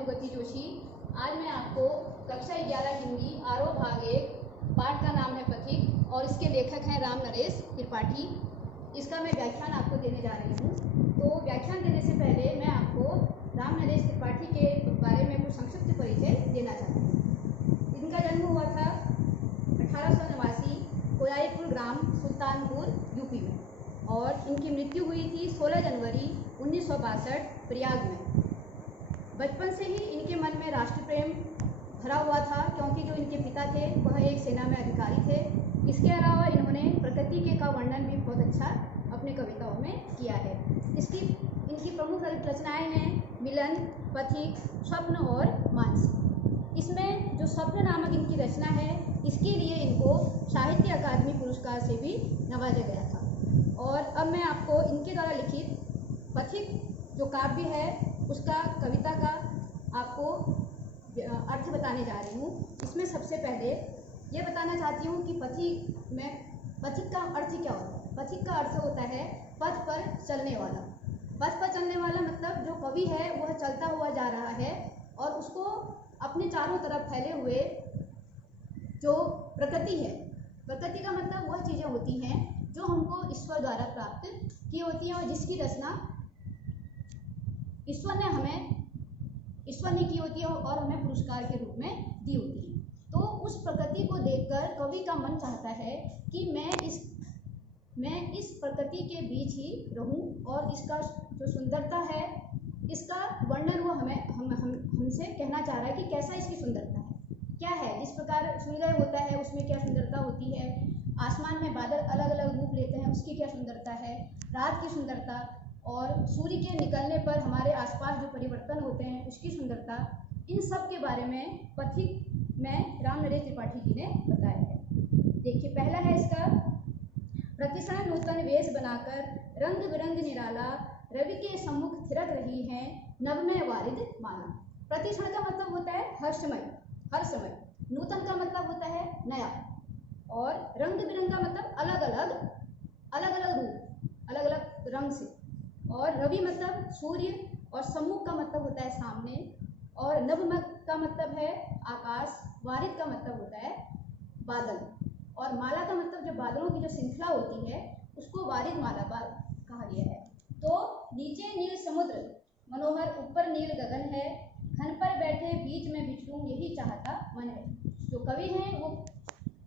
अनुगति जोशी। आज मैं आपको कक्षा 11 हिंदी आरोह भाग 1 पाठ का नाम है पथिक और इसके लेखक हैं राम नरेश त्रिपाठी। इसका मैं व्याख्यान आपको देने जा रही हूँ। तो व्याख्यान देने से पहले मैं आपको राम नरेश त्रिपाठी के बारे में कुछ संक्षिप्त परिचय देना चाहती हूँ। इनका जन्म हुआ था 1889 कोयाईपुर ग्राम सुल्तानपुर यूपी में और इनकी मृत्यु हुई थी 16 जनवरी 1962 प्रयाग में। बचपन से ही इनके मन में राष्ट्र प्रेम भरा हुआ था क्योंकि जो इनके पिता थे वह एक सेना में अधिकारी थे। इसके अलावा इन्होंने प्रकृति के का वर्णन भी बहुत अच्छा अपने कविताओं में किया है। इनकी प्रमुख रचनाएं हैं मिलन, पथिक, स्वप्न और मानसी। इसमें जो स्वप्न नामक इनकी रचना है इसके लिए इनको साहित्य अकादमी पुरस्कार से भी नवाजा गया था। और अब मैं आपको इनके द्वारा लिखित पथिक जो काव्य है उसका कविता का आपको अर्थ बताने जा रही हूँ। इसमें सबसे पहले ये बताना चाहती हूँ कि पथिक का अर्थ क्या होता है। पथिक का अर्थ होता है पथ पर चलने वाला। पथ पर चलने वाला मतलब जो कवि है वह चलता हुआ जा रहा है और उसको अपने चारों तरफ फैले हुए जो प्रकृति है, प्रकृति का मतलब वह चीज़ें होती हैं जो हमको ईश्वर द्वारा प्राप्त की होती हैं और जिसकी रचना ईश्वर ने की होती है और हमें पुरस्कार के रूप में दी होती है। तो उस प्रकृति को देखकर कवि का मन चाहता है कि मैं इस प्रकृति के बीच ही रहूं और इसका जो सुंदरता है इसका वर्णन वो हमसे कहना चाह रहा है कि कैसा इसकी सुंदरता है, क्या है। जिस प्रकार सूर्योदय होता है उसमें क्या सुंदरता होती है, आसमान में बादल अलग अलग रूप लेते हैं उसकी क्या सुंदरता है, रात की सुंदरता और सूर्य के निकलने पर हमारे आसपास जो परिवर्तन होते हैं उसकी सुंदरता, इन सब के बारे में पथिक में राम नरेश त्रिपाठी जी ने बताया है। देखिए पहला है इसका, प्रतिक्षण नूतन वेश बनाकर रंग बिरंग निराला रवि के सम्मुख थिरक रही है नवमय वारिद माला। प्रतिक्षण का मतलब होता है हर समय। नूतन का मतलब होता है नया और रंग बिरंग का मतलब अलग अलग रूप, अलग अलग रंग से। और रवि मतलब सूर्य और सम्मुख का मतलब होता है सामने और नव का मतलब है आकाश, वारिद का मतलब होता है बादल और माला का मतलब जो बादलों की जो श्रृंखला होती है उसको वारिद माला कहा गया है। तो नीचे नील समुद्र मनोहर ऊपर नील गगन है, घन पर बैठे बीच में बिछड़ूं यही चाहता मन है। जो कवि हैं वो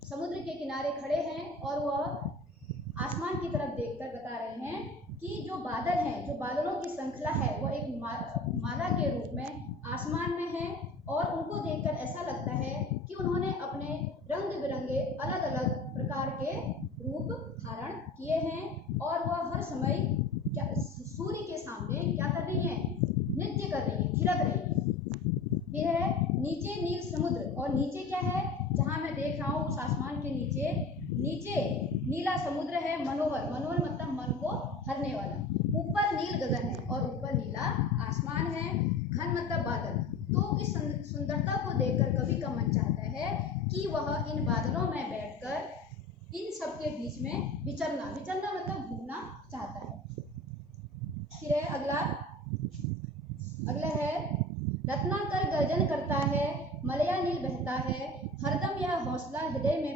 समुद्र के किनारे खड़े हैं और वह आसमान की तरफ देखकर बता रहे हैं कि जो बादल हैं, जो बादलों की श्रृंखला है वो एक माला के रूप में आसमान में है और उनको देखकर ऐसा लगता है कि उन्होंने अपने रंग बिरंगे अलग अलग प्रकार के रूप धारण किए हैं और वह हर समय सूर्य के सामने क्या कर रही हैं, नृत्य कर रही हैं, थिरक रही हैं। फिर है नीचे नील समुद्र और नीचे क्या है, जहाँ मैं देख रहा हूँ उस आसमान के नीचे नीला समुद्र है, मनोहर मतलब मन को हरने वाला, ऊपर नील गगन है और ऊपर नीला आसमान है, घन मतलब बादल। तो इस सुंदरता को देखकर कवि का मन चाहता है कि वह इन बादलों में बैठकर इन सब के बीच में विचरना मतलब घूमना चाहता है। फिर है अगला है रत्नाकर गर्जन करता है मलया नील बहता है हरदम यह हौसला हृदय में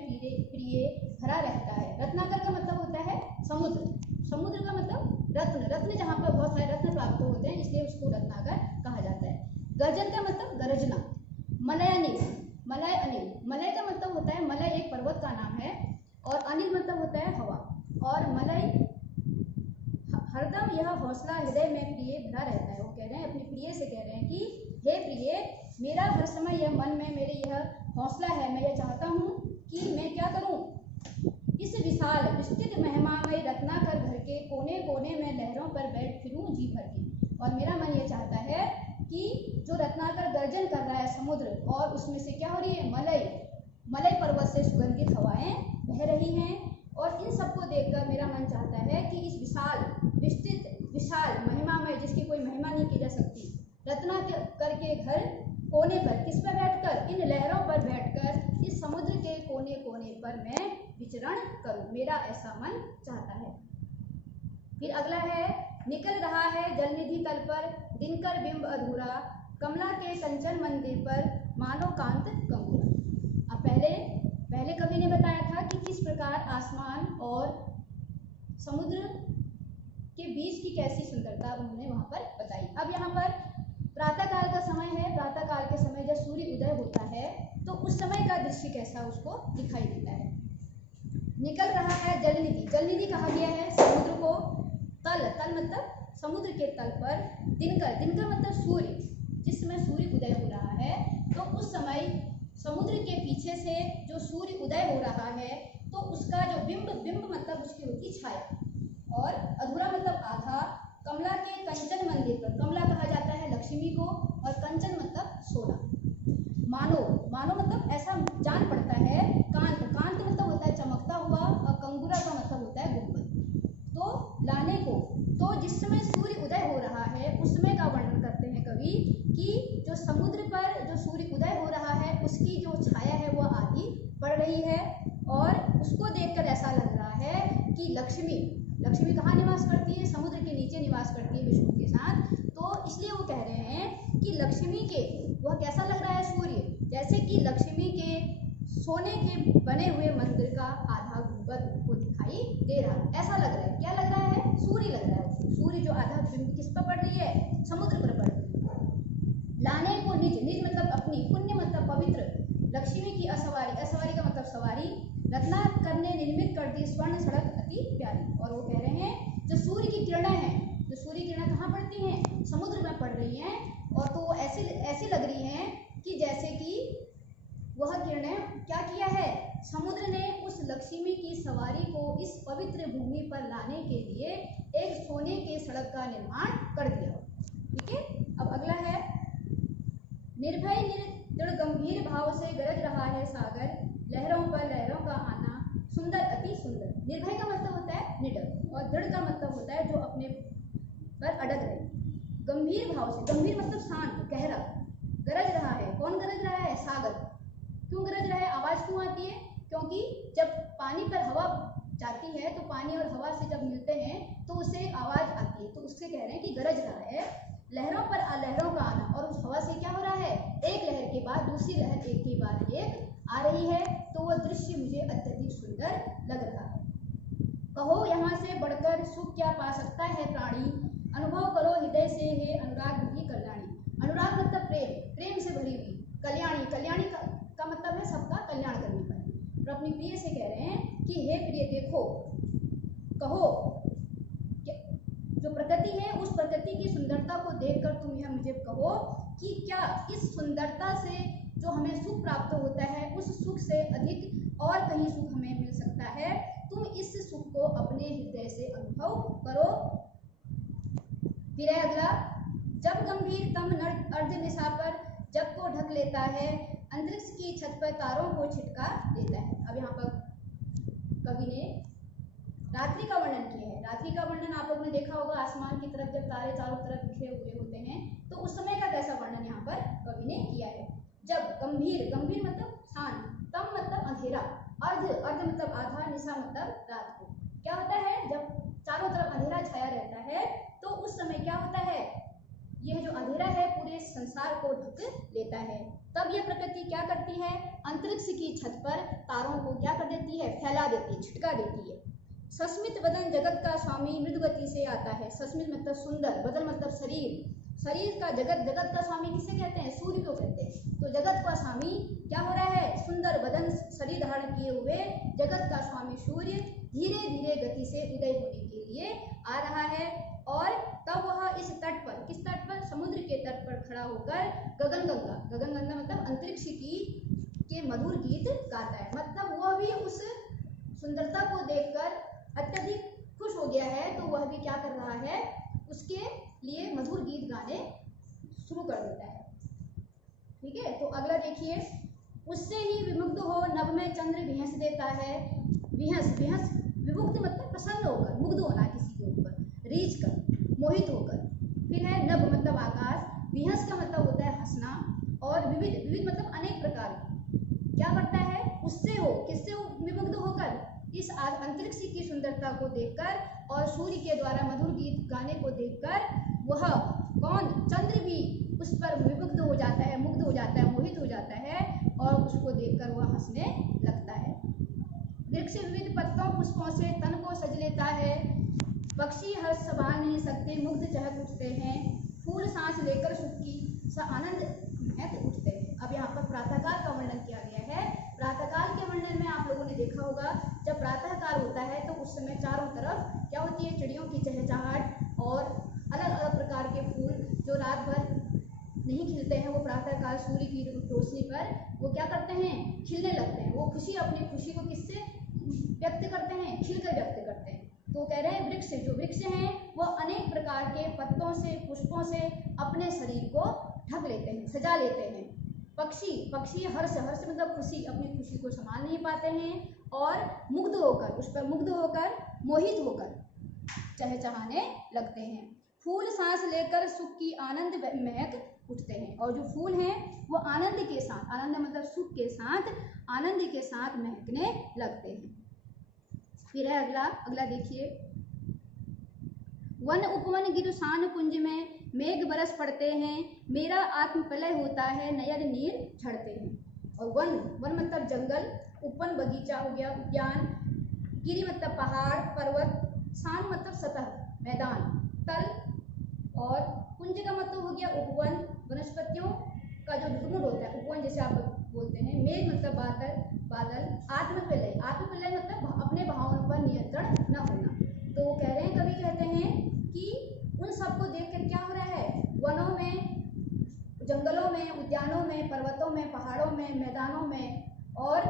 प्रिय भरा रहता है। रत्नाकर का मतलब होता है समुद्र का मतलब रत्न जहाँ पर बहुत सारे रत्न प्राप्त होते हैं इसलिए उसको रत्नाकर कहा जाता है। गर्जन का मतलब गरजना। मलय अनिल, मलय का मतलब होता है, मलय एक पर्वत का नाम है और अनिल मतलब होता है हवा। और मलय हरदम यह हौसला हृदय में प्रिय भरा रहता है। वो कह रहे हैं अपनी प्रिय से कह रहे हैं कि हे प्रिय, मेरा हर समय यह मन में मेरे यह हौसला है, मैं यह चाहता हूँ कि मैं क्या करूँ, इस विशाल विस्तृत महिमामय रत्नाकर घर के कोने कोने में लहरों पर बैठ फिरूं जी भर के। और मेरा मन ये चाहता है कि जो रत्नाकर गर्जन कर रहा है समुद्र और उसमें से क्या हो रही है, मलय पर्वत से सुगंधित हवाएं बह रही हैं और इन सबको देखकर मेरा मन चाहता है कि इस विशाल महिमामय जिसकी कोई महिमा नहीं की जा सकती रत्नाकर के घर कोने पर किस पर बैठकर, इन लहरों पर बैठकर इस समुद्र के कोने कोने पर मैं विचरण करूं, मेरा ऐसा मन चाहता है। फिर अगला है निकल रहा है जलनिधि तल पर दिनकर बिंब अधूरा कमला के कंचन मंदिर पर मानो कांत कंगूरा। अब पहले कवि ने बताया था कि किस प्रकार आसमान और समुद्र के बीच की कैसी सुंदरता उन्होंने वहां पर बताई। अब यहाँ पर प्रातःकाल का समय है। प्रातःकाल के समय जब सूर्य उदय होता है तो उस समय का दृश्य कैसा उसको दिखाई देता है। निकल रहा है जलनिधि। जलनिधि कहा गया है समुद्र को। तल मतलब समुद्र के तल पर दिनकर मतलब सूर्य। जिस समय सूर्य उदय हो रहा है तो उस समय समुद्र के पीछे से जो सूर्य उदय हो रहा है तो उसका जो बिंब मतलब उसकी होती छाया, और अधूरा मतलब आधा। कमला के कंचन मंदिर पर, कमला कहा जाता है लक्ष्मी को, और कंचन मतलब सोना। मानो मतलब ऐसा जान पड़ता है। कांत मतलब होता है चमकता हुआ, और कंगूरा का मतलब होता है गुंबद। तो लाने को, तो जिस समय सूर्य उदय हो रहा है उस समय का वर्णन करते हैं कवि कि जो समुद्र पर जो सूर्य उदय हो रहा है उसकी जो छाया है वो आधी पड़ रही है, और उसको देखकर ऐसा लग रहा है कि लक्ष्मी कहाँ निवास करती है? समुद्र के नीचे निवास करती है विष्णु के साथ। तो इसलिए वो कह रहे हैं कि लक्ष्मी के, वह कैसा लग रहा है सूर्य, जैसे कि लक्ष्मी के सोने के बने हुए मंदिर का आधा गुंबद को दिखाई दे रहा है। ऐसा लग रहा है। क्या लग रहा है? सूर्य लग रहा है। सूर्य जो आधा बिंब किस पर पड़ रही है? समुद्र पर पड़ रही है। लाने को निज मतलब अपनी, पुण्य मतलब पवित्र, लक्ष्मी की असवारी का मतलब सवारी, रत्नाकर ने निर्मित कर दी स्वर्ण सड़क अति प्यारी। और वो कह रहे हैं जो सूर्य की किरणें हैं, जो सूर्य किरणें कहाँ पड़ती हैं? समुद्र में पड़ रही हैं, और तो वो ऐसी लग रही हैं कि जैसे कि वह किरणें क्या किया है? समुद्र ने उस लक्ष्मी की सवारी को इस पवित्र भूमि पर लाने के लिए एक सोने के सड़क का निर्माण कर दिया। ठीक है। अब अगला है, निर्भय निर्दृढ़ गंभीर भाव से गरज रहा है सागर, लहरों पर लहरों का आना, सुंदर अति सुंदर। निर्भय का मतलब होता है निडर, और दृढ़ का मतलब होता है जो अपने पर अड़ग रहे। गंभीर भाव से, गंभीर मतलब शांत गहरा, गरज रहा है। कौन गरज रहा है? सागर। क्यों गरज रहा है? आवाज क्यों आती है? क्योंकि जब पानी पर हवा जाती है तो पानी और हवा से जब मिलते हैं तो उससे आवाज आती है, तो उससे कह रहे हैं कि गरज रहा है। लहरों पर लहरों का आना, और उस हवा से क्या हो रहा है? एक लहर के बाद दूसरी लहर एक के बाद एक आ रही है, तो वह दृश्य मुझे अत्यधिक सुंदर लग रहा है। कहो यहाँ से बढ़कर सुख क्या पा सकता है प्राणी, अनुभव करो हृदय से हे अनुराग की कल्याणी। अनुराग मतलब प्रेम, प्रेम से भरी हुई। कल्याणी का मतलब है सबका कल्याण करने पर। और अपनी प्रिय से कह रहे हैं कि हे प्रिय देखो, कहो, जो प्रकृति है उस प्रकृति की सुंदरता को देखकर तुम यह मुझे कहो कि क्या इस सुंदरता से जो हमें सुख प्राप्त होता है उस सुख से अधिक और कहीं सुख हमें मिल सकता है। तुम इस सुख को अपने हृदय से अनुभव करो। फिर है अगला, जब गंभीर तम अर्ध निशा पर जग को ढक लेता है, अंतरिक्ष की छत पर तारों को छिटका देता है। अब यहाँ पर कवि ने रात्रि का वर्णन किया है। रात्रि का वर्णन आप लोगों ने देखा होगा, आसमान की तरफ जब तारे चारों तरफ बिखरे हुए होते हैं तो उस समय का कैसा वर्णन यहाँ पर कवि ने किया है। जब गंभीर मतलब शांत, तम मतलब अंधेरा, अर्ध मतलब आधा, निशा मतलब रात को। क्या होता है? जब चारों तरफ अंधेरा छाया रहता है तो उस समय क्या होता है? यह जो अंधेरा है पूरे संसार को ढक लेता है। तब यह प्रकृति क्या करती है? अंतरिक्ष की छत पर तारों को क्या कर देती है? फैला देती है, छिटका देती है। सस्मित बदन जगत का स्वामी मृदु गति से आता है। सस्मित मतलब सुंदर, बदन मतलब शरीर, शरीर का जगत का स्वामी किसे कहते हैं? सूर्य को कहते हैं। तो जगत का स्वामी क्या हो रहा है? सुंदर बदन शरीर धारण किए हुए जगत का स्वामी सूर्य धीरे धीरे गति से उदय होने के लिए आ रहा है। और तब वह इस तट पर, किस तट पर? समुद्र के तट पर खड़ा होकर गगनगंगा मतलब अंतरिक्ष के मधुर गीत गाता है। मतलब वह भी उस सुंदरता को देखकर अत्यधिक खुश हो गया है, तो वह भी क्या कर रहा है? उसके लिए मधुर गीत गाने शुरू कर देता है। ठीक है। तो अगला देखिए, उससे ही विमुग्ध हो नभ में चंद्र विहंस देता है। विहंस विमुग्ध मतलब प्रसन्न होकर, मुग्ध होना किसी के ऊपर, रीझ कर, मोहित होकर। फिर है नभ मतलब आकाश, विहंस का मतलब होता है हंसना, और विविध मतलब अनेक प्रकार की। क्या करता है? उससे हो, किससे विमुग्ध होकर? इस अंतरिक्ष की सुंदरता को देखकर और सूर्य के द्वारा मधुर गीत गाने को देखकर वह कौन? चंद्र भी उस पर विमुग्ध हो जाता है, मुग्ध हो जाता है, मोहित हो जाता है और उसको देखकर वह हंसने लगता है। वृक्ष विविध पत्तों पुष्पों से तन को सज लेता है। पक्षी हर्ष संभाल नहीं सकते, मुग्ध चहक उठते हैं। फूल सांस लेकर सुख की आनंद महक उठते हैं। अब यहाँ पर प्रातःकाल का वर्णन किया गया है। प्रातःकाल के वर्णन में आप लोगों ने देखा होगा, जब प्रातःकाल होता है तो उस समय चारों तरफ क्या होती है, चिड़ियों की चहचहाट और अलग अलग प्रकार के फूल जो रात भर नहीं खिलते हैं, वो प्रातःकाल सूर्य की रोशनी पर वो क्या करते हैं, खिलने लगते हैं। वो खुशी, अपनी खुशी को किससे व्यक्त करते हैं, खिलकर व्यक्त करते हैं। तो कह रहे हैं वृक्ष, जो वृक्ष हैं वो अनेक प्रकार के पत्तों से, पुष्पों से अपने शरीर को ढक लेते हैं, सजा लेते हैं। पक्षी हर्ष मतलब खुशी, अपनी खुशी को संभाल नहीं पाते हैं और मुग्ध होकर, उस पर मुग्ध होकर, मोहित होकर चहचहाने लगते हैं। फूल सांस लेकर सुख की आनंद महक उठते हैं। और जो फूल हैं वो आनंद के साथ, आनंद मतलब सुख के साथ, आनंद के साथ महकने लगते हैं। फिर है अगला देखिए, वन उपवन गिरसान कुंज में मेघ बरस पड़ते हैं, मेरा आत्म प्रलय होता है, नयन नीर झड़ते हैं। और वन मतलब जंगल, उपवन बगीचा हो गया, उद्यान, गिरि मतलब पहाड़ पर्वत, सान मतलब सतह मैदान तल, और कुंज का मतलब हो गया उपवन, वनस्पतियों का जो झुंड होता है, उपवन जैसे आप बोलते हैं। मेघ मतलब बादल, आत्मप्रलय मतलब अपने भावों पर नियंत्रण न होना। तो वो कह रहे हैं, कवि कहते हैं कि उन सबको देखकर क्या हो रहा है, वनों में, जंगलों में, उद्यानों में, पर्वतों में, पहाड़ों में, मैदानों में और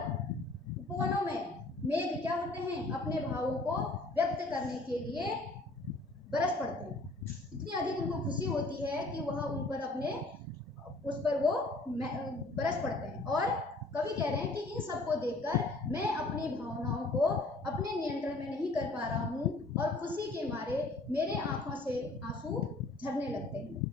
उपवनों में मेघ क्या होते हैं, अपने भावों को व्यक्त करने के लिए बरस पड़ते हैं। इतनी अधिक उनको खुशी होती है कि वह उन पर अपने उस पर वो बरस पड़ते हैं। और कवि कह रहे हैं कि इन सबको देखकर मैं अपनी भावनाओं को अपने नियंत्रण में नहीं कर पा रहा हूँ और खुशी के मारे मेरे आंखों से आंसू झरने लगते हैं।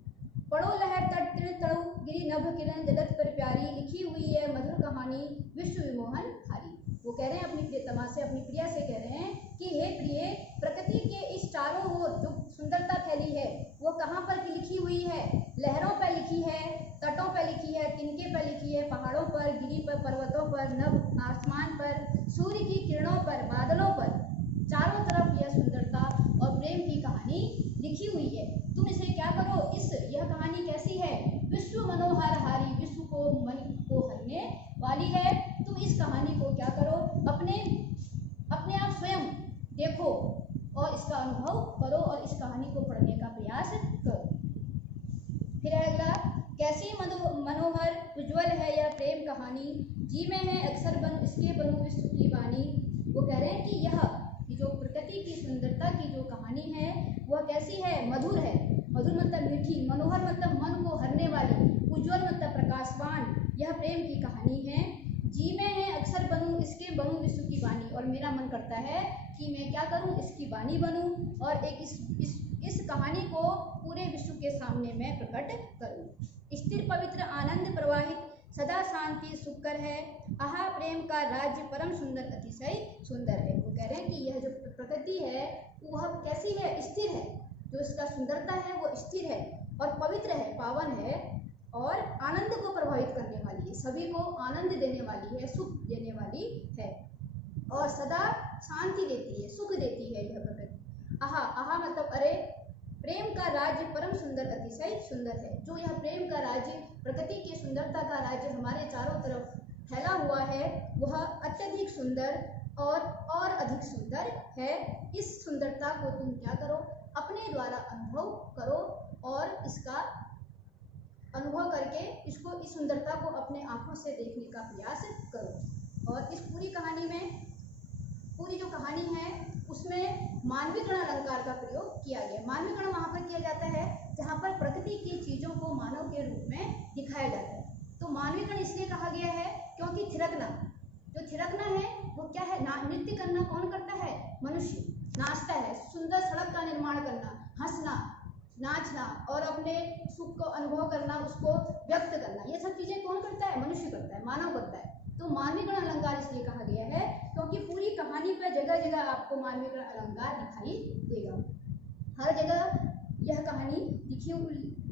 पढ़ो लहर तट तृण तड़ो गिरी नभ किरण जगत पर प्यारी, लिखी हुई है मधुर कहानी विश्व विमोहन हारी। वो कह रहे हैं अपनी प्रियतमा से, अपनी प्रिया से कह रहे हैं कि हे प्रिय, प्रकृति के इस चारों ओर जो सुंदरता फैली है वो कहाँ पर लिखी हुई है, लहरों पर लिखी है, तटों पर लिखी है, तिनके पर लिखी है, पहाड़ों पर, गिरी पर, पर्वतों पर, नभ आसमान पर, सूर्य की किरणों पर, बादलों पर, चारों तरफ यह सुंदरता और प्रेम की कहानी लिखी हुई है। तुम इसे क्या करो, यह कहानी कैसी है, विश्व मनोहर हारी, विश्व को मन को हरने वाली है। तुम इस कहानी को क्या करो, अपने आप स्वयं देखो और इसका अनुभव करो और इस कहानी को पढ़ने का प्रयास करो। फिर अगला, कैसी मनोहर उज्जवल है यह प्रेम कहानी, जी में है अक्सर बन इसके बनूं विश्व की वाणी। वो कह रहे हैं कि यह जो प्रकृति की सुंदरता की जो कहानी है वह कैसी है, मधुर है। मधुर मतलब मीठी, मनोहर मतलब मन को हरने वाली, उज्जवल मतलब प्रकाशवान, यह प्रेम की कहानी है। जी में है अक्सर बनूं इसके बनूं विश्व की वाणी, और मेरा मन करता है कि मैं क्या करूं, इसकी वाणी बनूं और एक इस कहानी को पूरे विश्व के सामने मैं प्रकट करूं। स्थिर पवित्र आनंद प्रवाहित सदा शांति सुखकर है, आहा प्रेम का राज्य परम सुंदर अतिशय सुंदर है। वो कह रहे हैं कि यह जो प्रकृति है वह कैसी है, स्थिर है, जो इसका सुंदरता है वो स्थिर है और पवित्र है, पावन है और आनंद को प्रभावित करने वाली है, सभी को आनंद देने वाली है, सुख देने वाली है और सदा शांति देती है, सुख देती है यह प्रकृति। आहा, आहा मतलब अरे, प्रेम का राज्य परम सुंदर अतिशय सुंदर है। जो यह प्रेम का राज्य, प्रकृति की सुंदरता का राज्य हमारे चारों तरफ फैला हुआ है वह अत्यधिक सुंदर और अधिक सुंदर है। इस सुंदरता को तुम क्या करो, अपने द्वारा अनुभव करो और इसका अनुभव करके इस सुंदरता को अपने आंखों से देखने का प्रयास करो। और इस पूरी कहानी में, पूरी जो कहानी है उसमें मानवीय गण अलंकार का प्रयोग किया गया। मानवीय गण वहाँ पर किया जाता है जहाँ पर प्रकृति की चीज़ों को मानव के रूप में दिखाया जाता है। तो मानवीय गण इसलिए कहा गया है क्योंकि थिरकना, जो थिरकना है वो क्या है, नृत्य करना कौन करता है, मनुष्य नाचता है, सुंदर सड़क का निर्माण करना, हंसना, नाचना और अपने सुख को अनुभव करना, उसको व्यक्त करना, ये सब चीज़ें कौन करता है, मनुष्य करता है, मानव करता है। तो मानवीय गण अलंकार इसलिए कहा गया है क्योंकि पूरी कहानी पर जगह जगह आपको मानवीय गण अलंकार दिखाई देगा। हर जगह यह कहानी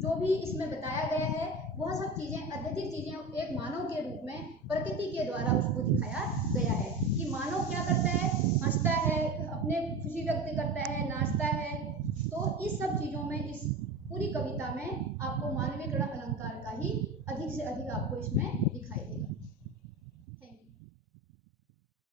जो भी इसमें बताया गया है वह सब चीज़ें, अत्यधिक चीज़ें एक मानव के रूप में प्रकृति के द्वारा उसको दिखाया गया है कि मानव क्या करता है, हंसता है, अपने खुशी व्यक्त करता है, नाचता है। तो इस सब चीज़ों में, इस पूरी कविता में आपको मानवीय गण अलंकार का ही अधिक से अधिक आपको इसमें